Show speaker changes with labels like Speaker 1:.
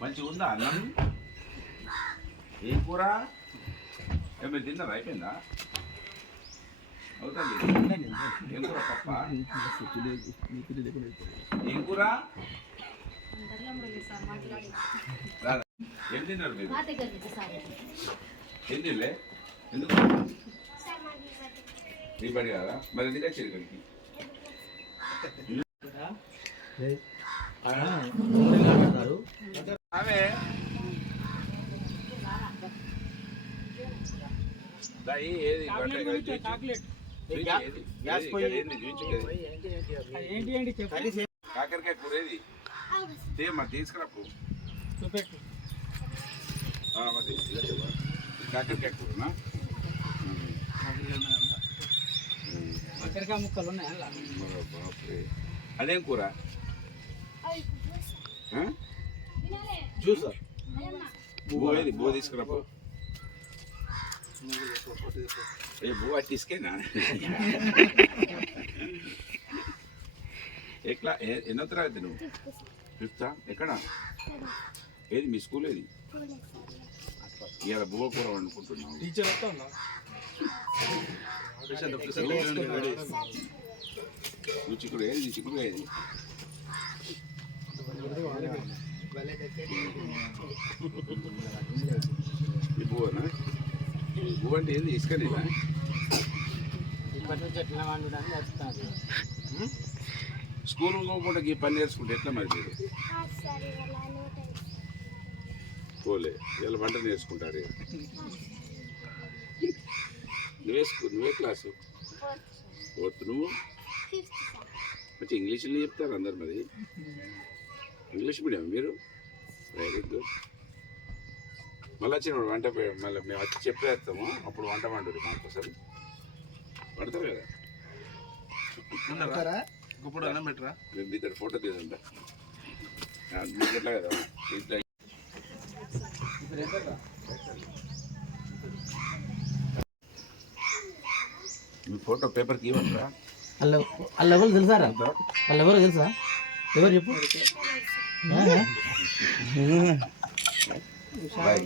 Speaker 1: మంచిగా ఉందా అన్నం? ఏం కూర? ఏమైనా తిన్నారా? అయిపోయిందా? అవుతుంది ఏం కూర పప్ప? ఏం కూర? రాదా? ఏం తిన్నారు మీరు?
Speaker 2: మా దగ్గర
Speaker 1: ఏం తినలే? ఎందుకు? నీ పని కదా? మరి ఎందుకు వచ్చారు ఇక్కడికి? ఆమె కాకరకాయ కూర ఏది తీసుకురాపు కాకరకాయ కూరనా
Speaker 3: అక్కడికా ముక్కలు ఉన్నాయి.
Speaker 1: అదేం కూర?
Speaker 4: జ్యూసా?
Speaker 1: బువ్వ ఏది బువ్వ తీసుకురాపు. ఏ బువ్వ తీసుకేనా ఎట్లా? ఎన్నో తరగతి నువ్వు? ఫిఫ్తా? ఎక్కడ? ఏది మీ స్కూల్ ఏది? ఇవాళ బువ్వ కూర వండుకుంటున్నావు.
Speaker 3: టీచర్ వస్తా ఉందా
Speaker 1: నువ్వు చిక్కుడు ఏది? చిక్కుడు ఏది? ఈ బువ్వనా బువ్వ అంటే ఏంది ఇసుకనేనా
Speaker 3: ఇప్పటి నుంచి ఎట్లా వండుడానికి వస్తుంది
Speaker 1: స్కూల్ పోకుండా ఈ పని నేర్చుకుంటే ఎట్లా మరి మీరు పోలే వీళ్ళ వంట నేర్చుకుంటారు. నువ్వే? స్కూల్ నువ్వే క్లాసు ఫోర్త్ నువ్వు మంచి ఇంగ్లీష్లో చెప్తారు అందరు మరి. ఇంగ్లీష్ మీడియం మీరు? వెరీ గుడ్ మళ్ళీ వచ్చిన వంట మళ్ళీ మేము వచ్చి చెప్పేస్తాము అప్పుడు వంట వండు మాకోసం పడతారు కదా?
Speaker 4: ఇప్పుడు అన్నం పెట్టరా?
Speaker 1: మేము ఇద్దరు ఫోటో మీకు ఎట్లా కదా? మీ ఫోటో పేపర్కి ఇవ్వండిరా.
Speaker 3: అల్ల అల్ల ఎవరు తెలుసారా? అల్ల ఎవరు తెలుసా? ఎవరు చెప్పు?
Speaker 1: బాయ్.